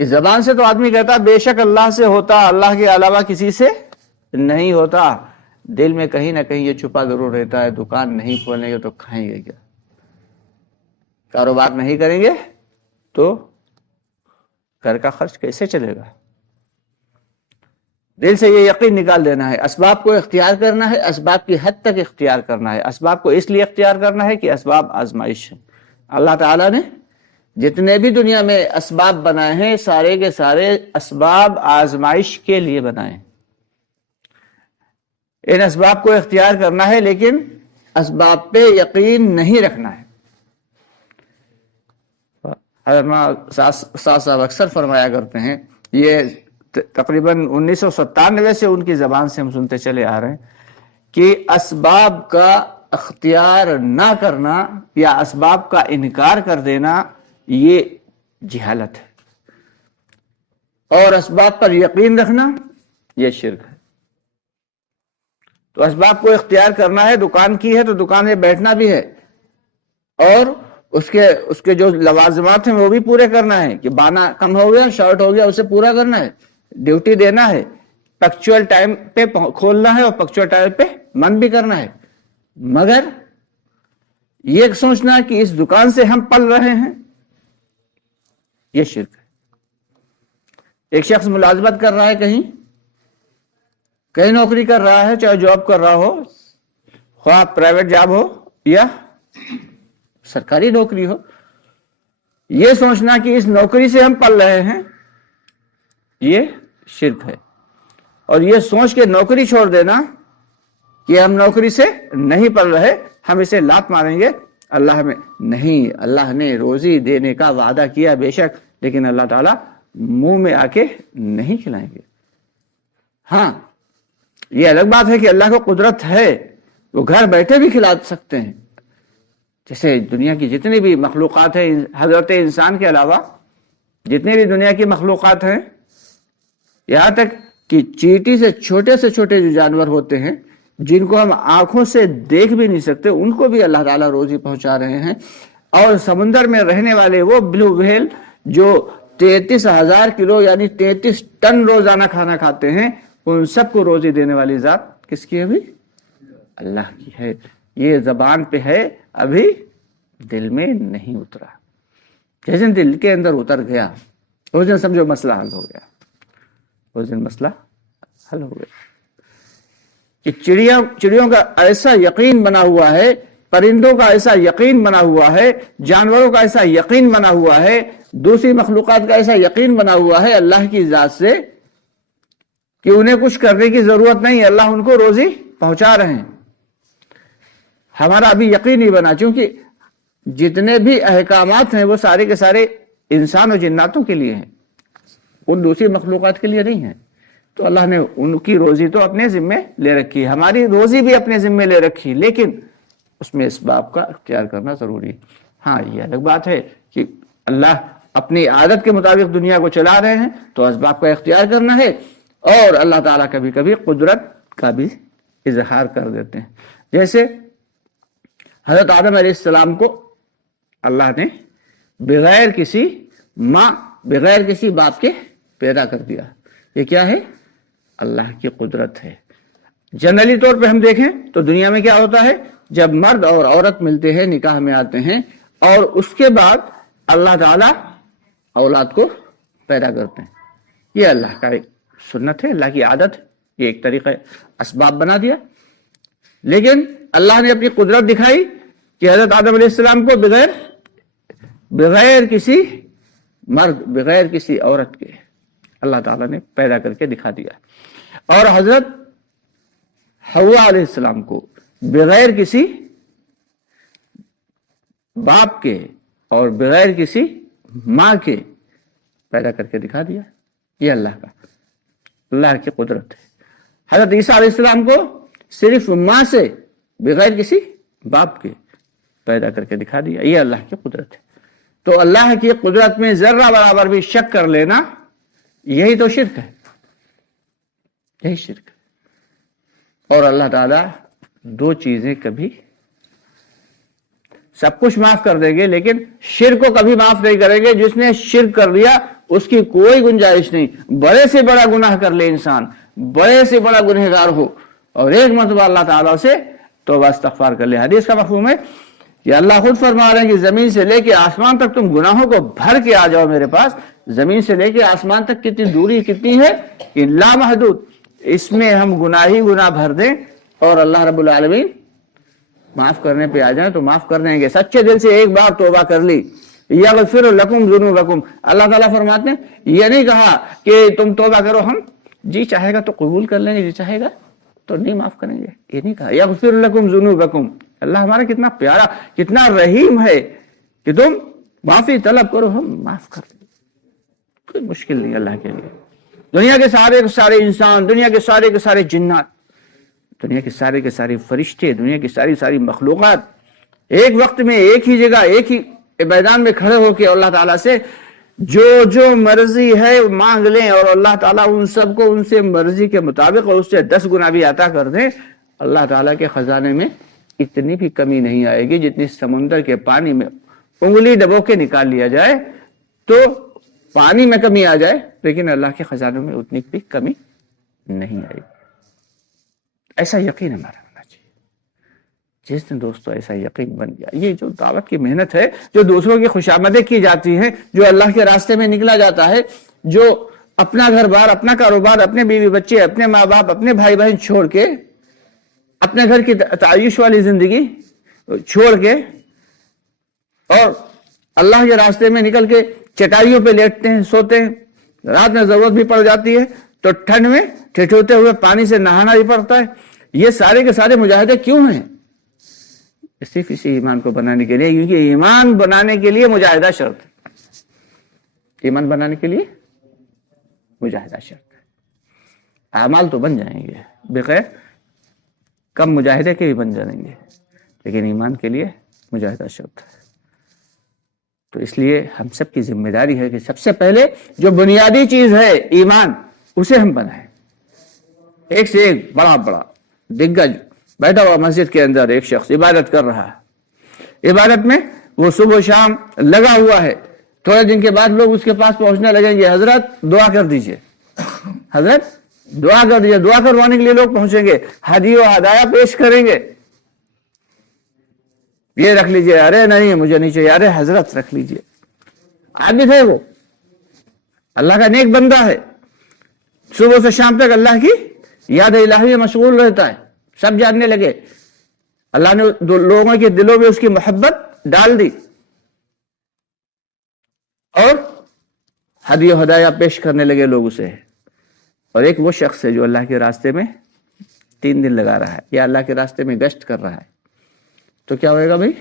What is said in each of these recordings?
کہ زبان سے تو آدمی کہتا بے شک اللہ سے ہوتا، اللہ کے علاوہ کسی سے نہیں ہوتا، دل میں کہیں نہ کہیں یہ چھپا ضرور رہتا ہے، دکان نہیں کھولیں گے تو کھائیں گے کیا، کاروبار نہیں کریں گے تو گھر کا خرچ کیسے چلے گا؟ دل سے یہ یقین نکال دینا ہے، اسباب کو اختیار کرنا ہے، اسباب کی حد تک اختیار کرنا ہے۔ اسباب کو اس لیے اختیار کرنا ہے کہ اسباب آزمائش ہے۔ اللہ تعالیٰ نے جتنے بھی دنیا میں اسباب بنائے ہیں سارے کے سارے اسباب آزمائش کے لیے بنائے ہیں۔ ان اسباب کو اختیار کرنا ہے لیکن اسباب پہ یقین نہیں رکھنا ہے۔ حضرت صاحب اکثر فرمایا کرتے ہیں، یہ تقریباً 1997 سے ان کی زبان سے ہم سنتے چلے آ رہے ہیں کہ اسباب کا اختیار نہ کرنا یا اسباب کا انکار کر دینا یہ جہالت ہے، اور اسباب پر یقین رکھنا یہ شرک ہے۔ تو اسباب کو اختیار کرنا ہے، دکان کی ہے تو دکان میں بیٹھنا بھی ہے، اور اس کے جو لوازمات ہیں وہ بھی پورے کرنا ہے، کہ بانا کم ہو گیا، شارٹ ہو گیا، اسے پورا کرنا ہے، ڈیوٹی دینا ہے، پنکچوئل ٹائم پہ کھولنا ہے اور پنکچوئل ٹائم پہ بند بھی کرنا ہے۔ مگر یہ سوچنا کہ اس دکان سے ہم پل رہے ہیں، یہ شرک ہے۔ ایک شخص ملازمت کر رہا ہے، کہیں نوکری کر رہا ہے، چاہے جاب کر رہا ہو، خواہ پرائیویٹ جاب ہو یا سرکاری نوکری ہو، یہ سوچنا کہ اس نوکری سے ہم پل رہے ہیں، یہ شرک ہے۔ اور یہ سوچ کے نوکری چھوڑ دینا کہ ہم نوکری سے نہیں پل رہے، ہم اسے لات ماریں گے، اللہ میں نہیں، اللہ نے روزی دینے کا وعدہ کیا بے شک، لیکن اللہ تعالیٰ منہ میں آ کے نہیں کھلائیں گے۔ ہاں یہ الگ بات ہے کہ اللہ کو قدرت ہے، وہ گھر بیٹھے بھی کھلا سکتے ہیں، جیسے دنیا کی جتنی بھی مخلوقات ہیں، حضرت انسان کے علاوہ جتنی بھی دنیا کی مخلوقات ہیں، یہاں تک کہ چیٹی سے چھوٹے جو جانور ہوتے ہیں جن کو ہم آنکھوں سے دیکھ بھی نہیں سکتے، ان کو بھی اللہ تعالیٰ روزی پہنچا رہے ہیں۔ اور سمندر میں رہنے والے وہ بلو ویل جو 33,000 کلو یعنی 33 ٹن روزانہ کھانا کھاتے ہیں، ان سب کو روزی دینے والی ذات کس کی ہے؟ ابھی اللہ کی ہے۔ یہ زبان پہ ہے، ابھی دل میں نہیں اترا۔ جس دن دل کے اندر اتر گیا اس دن سمجھو مسئلہ حل ہو گیا، اس دن مسئلہ حل ہو گیا۔ کہ چڑیوں کا ایسا یقین بنا ہوا ہے، پرندوں کا ایسا یقین بنا ہوا ہے، جانوروں کا ایسا یقین بنا ہوا ہے، دوسری مخلوقات کا ایسا یقین بنا ہوا ہے اللہ کی ذات سے کہ انہیں کچھ کرنے کی ضرورت نہیں، اللہ ان کو روزی پہنچا رہے ہیں۔ ہمارا ابھی یقین نہیں بنا، چونکہ جتنے بھی احکامات ہیں وہ سارے کے سارے انسان اور جناتوں کے لیے ہیں، ان دوسری مخلوقات کے لیے نہیں ہیں۔ تو اللہ نے ان کی روزی تو اپنے ذمے لے رکھی ہے، ہماری روزی بھی اپنے ذمے لے رکھی، لیکن اس میں اسباب کا اختیار کرنا ضروری ہے۔ ہاں یہ الگ بات ہے کہ اللہ اپنی عادت کے مطابق دنیا کو چلا رہے ہیں تو اسباب کا اختیار کرنا ہے، اور اللہ تعالیٰ کبھی کبھی قدرت کا بھی اظہار کر دیتے ہیں۔ جیسے حضرت آدم علیہ السلام کو اللہ نے بغیر کسی ماں بغیر کسی باپ کے پیدا کر دیا، یہ کیا ہے؟ اللہ کی قدرت ہے۔ جنرلی طور پہ ہم دیکھیں تو دنیا میں کیا ہوتا ہے، جب مرد اور عورت ملتے ہیں، نکاح میں آتے ہیں، اور اس کے بعد اللہ تعالیٰ اولاد کو پیدا کرتے ہیں، یہ اللہ کا ایک سنت ہے، اللہ کی عادت ہے، یہ ایک طریقہ اسباب بنا دیا۔ لیکن اللہ نے اپنی قدرت دکھائی کہ حضرت آدم علیہ السلام کو بغیر کسی مرد بغیر کسی عورت کے اللہ تعالیٰ نے پیدا کر کے دکھا دیا، اور حضرت حوا علیہ السلام کو بغیر کسی باپ کے اور بغیر کسی ماں کے پیدا کر کے دکھا دیا، یہ اللہ کی قدرت ہے۔ حضرت عیسیٰ علیہ السلام کو صرف ماں سے بغیر کسی باپ کے پیدا کر کے دکھا دیا، یہ اللہ کی قدرت ہے۔ تو اللہ کی قدرت میں ذرہ برابر بھی شک کر لینا، یہی تو شرک ہے، یہی شرک ہے۔ اور اللہ تعالیٰ دو چیزیں کبھی سب کچھ معاف کر دیں گے، لیکن شرک کو کبھی معاف نہیں کریں گے۔ جس نے شرک کر لیا اس کی کوئی گنجائش نہیں. بڑے سے بڑا گناہ کر لے انسان, بڑے سے بڑا گنہگار ہو, اور ایک مرتبہ اللہ تعالیٰ سے توبہ استغفار کر لے. حدیث کا مفہوم ہے کہ اللہ خود فرما رہے ہیں کہ زمین سے لے کے آسمان تک تم گناہوں کو بھر کے آ جاؤ میرے پاس. زمین سے لے کے آسمان تک کتنی دوری کتنی ہے کہ لا محدود, اس میں ہم گناہ ہی گناہ بھر دیں اور اللہ رب العالمین معاف کرنے پہ آ جائیں تو معاف کر دیں گے. سچے دل سے ایک بار توبہ کر لی, یغفر لکم ذنوبکم, اللہ تعالیٰ فرماتے ہیں یہ نہیں کہا کہ تم توبہ کرو, ہم جی چاہے گا تو قبول کر لیں گے, جی چاہے گا تو نہیں معاف کریں گے, یہ نہیں کہا. یغفر لکم ذنوبکم, اللہ ہمارا کتنا پیارا کتنا رحیم ہے کہ تم معافی طلب کرو ہم معاف کر دیں. کوئی مشکل نہیں اللہ کے لیے. دنیا کے سارے انسان, دنیا کے سارے جنات, دنیا کے سارے فرشتے, دنیا کی ساری مخلوقات ایک وقت میں ایک ہی جگہ ایک ہی میدان میں کھڑے ہو کے اللہ تعالیٰ سے جو مرضی ہے مانگ لیں, اور اللہ تعالیٰ ان سب کو ان سے مرضی کے مطابق اور اس سے 10 گنا بھی عطا کر دیں. اللہ تعالیٰ کے خزانے میں اتنی بھی کمی نہیں آئے گی جتنی سمندر کے پانی میں انگلی ڈبو کے نکال لیا جائے تو پانی میں کمی آ جائے, لیکن اللہ کے خزانوں میں اتنی بھی کمی نہیں آئی. ایسا یقین ہمارا ہونا چاہیے. جس دن دوستو ایسا یقین بن گیا, یہ جو دعوت کی محنت ہے, جو دوسروں کی خوشامدیں کی جاتی ہیں, جو اللہ کے راستے میں نکلا جاتا ہے, جو اپنا گھر بار, اپنا کاروبار, اپنے بیوی بچے, اپنے ماں باپ, اپنے بھائی بہن چھوڑ کے, اپنے گھر کی تعیش والی زندگی چھوڑ کے اور اللہ کے راستے میں نکل کے چٹائیوں پہ لیٹتے ہیں, سوتے ہیں, رات میں ضرورت بھی پڑ جاتی ہے تو ٹھنڈ میں ٹھٹھوتے ہوئے پانی سے نہانا بھی پڑتا ہے. یہ سارے کے سارے مجاہدے کیوں ہیں؟ صرف اسی ایمان کو بنانے کے لیے, کیونکہ ایمان بنانے کے لیے مجاہدہ شرط ہے. ایمان بنانے کے لیے مجاہدہ شرط ہے. اعمال تو بن جائیں گے بغیر کم مجاہدے کے بھی بن جائیں گے, لیکن ایمان کے لیے مجاہدہ شرط ہے. تو اس لیے ہم سب کی ذمہ داری ہے کہ سب سے پہلے جو بنیادی چیز ہے ایمان, اسے ہم بنائیں. ایک سے ایک بڑا دگج بیٹھا ہوا مسجد کے اندر ایک شخص عبادت کر رہا ہے, عبادت میں وہ صبح و شام لگا ہوا ہے. تھوڑے دن کے بعد لوگ اس کے پاس پہنچنے لگیں گے, حضرت دعا کر دیجئے, حضرت دعا کر دیجئے. دعا کروانے کے لیے لوگ پہنچیں گے, ہدیہ و ہدایہ پیش کریں گے, یہ رکھ لیجئے, ارے نہیں مجھے نہیں چاہیے, ارے حضرت رکھ لیجئے. عابد ہے وہ, اللہ کا نیک بندہ ہے, صبح سے شام تک اللہ کی یاد الہی میں مشغول رہتا ہے. سب جاننے لگے, اللہ نے لوگوں کے دلوں میں اس کی محبت ڈال دی, اور ہدیہ و ہدایہ پیش کرنے لگے لوگ اسے. اور ایک وہ شخص ہے جو اللہ کے راستے میں 3 دن لگا رہا ہے یا اللہ کے راستے میں گشت کر رہا ہے, تو کیا ہوئے گا بھائی؟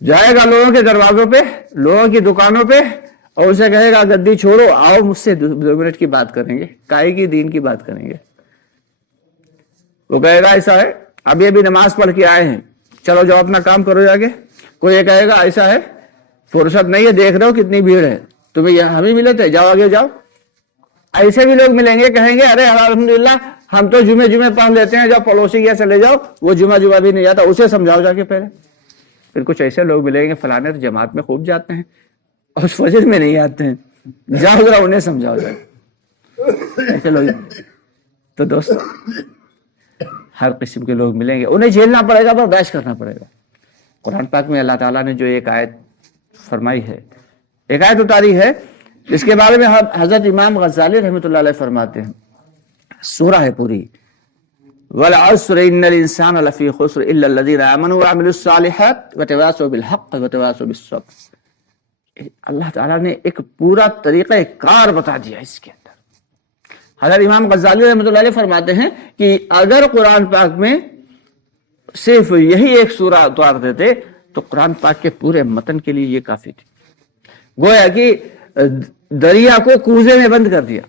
جائے گا لوگوں کے دروازوں پہ, لوگوں کی دکانوں پہ, اور اسے کہے گا گدی چھوڑو, آؤ مجھ سے 2 منٹ کی بات کریں گے, کائے کی دین کی بات کریں گے. وہ کہے گا ایسا ہے ابھی نماز پڑھ کے آئے ہیں, چلو جاؤ اپنا کام کرو جا کے. کوئی یہ کہے گا ایسا ہے فرصت نہیں ہے, دیکھ رہے ہو کتنی بھیڑ ہے, تمہیں یہاں ہم ہی ملے تھے, جاؤ آگے جاؤ. ایسے بھی لوگ ملیں گے, کہیں گے ارے الحمدللہ ہم تو جمعے پڑھ لیتے ہیں, جاؤ پڑوسی کے چلے جاؤ, وہ جمعہ بھی نہیں جاتا, اسے سمجھاؤ جا کے پہلے. پھر کچھ ایسے لوگ ملیں گے فلانے جماعت میں خوب جاتے ہیں اور فجر میں نہیں آتے ہیں, جاؤ ذرا انہیں سمجھاؤ جا کے. ایسے لوگ تو دوست ہر قسم کے لوگ ملیں گے, انہیں جھیلنا پڑے گا, برداشت کرنا پڑے گا. قرآن پاک میں اللہ تعالیٰ نے جو ایک آیت فرمائی ہے, ایک آیت اتاری ہے, جس کے بارے میں حضرت امام غزالی رحمۃ اللہ علیہ فرماتے ہیں, سورہ ہے پوری, والعصر ان الانسان لفی خسر الا الذین آمنوا وعملوا الصالحات وتواصوا بالحق وتواصوا بالصبر. اللہ تعالیٰ نے ایک پورا طریقہ کار بتا دیا اس کے اندر. حضرت امام غزالی رحمۃ اللہ علیہ فرماتے ہیں کہ اگر قرآن پاک میں صرف یہی ایک سورہ اتار دیتے تو قرآن پاک کے پورے متن کے لیے یہ کافی تھی. گویا کہ دریا کو کوزے میں بند کر دیا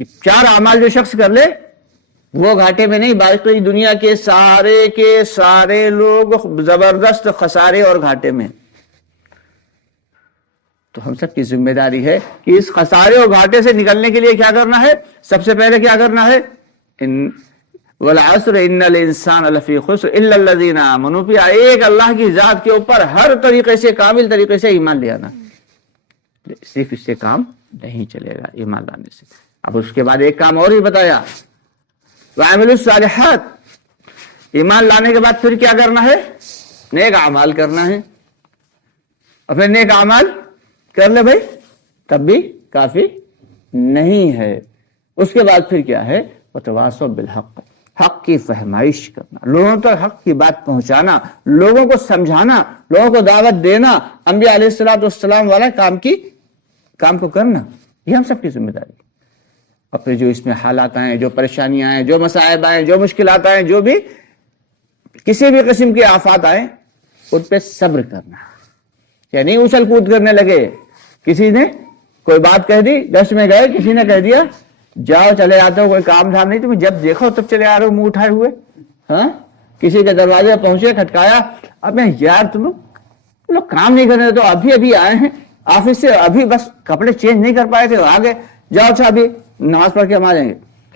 کہ 4 اعمال جو شخص کر لے وہ گھاٹے میں نہیں, باقی دنیا کے سارے لوگ زبردست خسارے اور گھاٹے میں. تو ہم سب کی ذمہ داری ہے کہ اس خسارے اور گھاٹے سے نکلنے کے لیے کیا کرنا ہے؟ سب سے پہلے کیا کرنا ہے؟ والعصر ان الانسان لفی خسر الا الذین آمنوا, ایک اللہ کی ذات کے اوپر ہر طریقے سے کامل طریقے سے ایمان لے آنا. صرف اس سے کام نہیں چلے گا ایمان لانے سے. اب اس کے بعد ایک کام اور بھی بتایا, وَعَمِلُوا الصَّالِحَاتِ, ایمان لانے کے بعد پھر کیا کرنا ہے؟ نیک اعمال کرنا ہے. اور پھر نیک اعمال کر لے بھائی تب بھی کافی نہیں ہے. اس کے بعد پھر کیا ہے؟ وَتَوَاصَوْا بِالْحَقِّ, حق کی فہمائش کرنا, لوگوں تک حق کی بات پہنچانا, لوگوں کو سمجھانا, لوگوں کو دعوت دینا, انبیاء علیہ السلام والا کام کو کرنا, یہ ہم سب کی ذمہ داری. اور پھر جو اس میں حالات آئیں, جو پریشانیاں آئیں, جو مصائب آئیں, جو مشکلات آئیں, جو بھی کسی بھی قسم کی آفات آئیں, ان پہ صبر کرنا. یعنی اچھل کود کرنے لگے, کسی نے کوئی بات کہہ دی, دس میں گئے, کسی نے کہہ دیا جاؤ چلے آتے ہو, کوئی کام دھام نہیں, تمہیں جب دیکھو تب چلے آ رہے ہو منہ اٹھائے ہوئے. ہاں, کسی کے دروازے پہنچے, کھٹکایا, اب میں یار تم لوگ کام نہیں کرنے, تو ابھی آئے ہیں آفس سے, ابھی بس کپڑے چینج نہیں کر پائے تھے, آگے جاؤ اچھا ابھی نماز پڑھ کے ہم آ جائیں گے.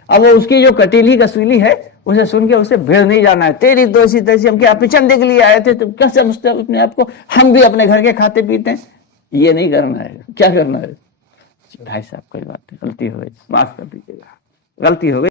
اب وہ اس کی جو کٹیلی کسویلی ہے اسے سن کے اسے بھیڑ نہیں جانا ہے, تیری تو ایسی تیسی, ہم کیا پچھڑنے کے لیے آئے تھے, تم کیا سمجھتے ہو اپنے آپ کو, ہم بھی اپنے گھر کے کھاتے پیتے ہیں. یہ نہیں کرنا ہے. کیا کرنا ہے؟ بھائی صاحب کوئی بات نہیں, غلطی ہو گئی, معاف کر دیجیے گا, غلطی ہو گئی.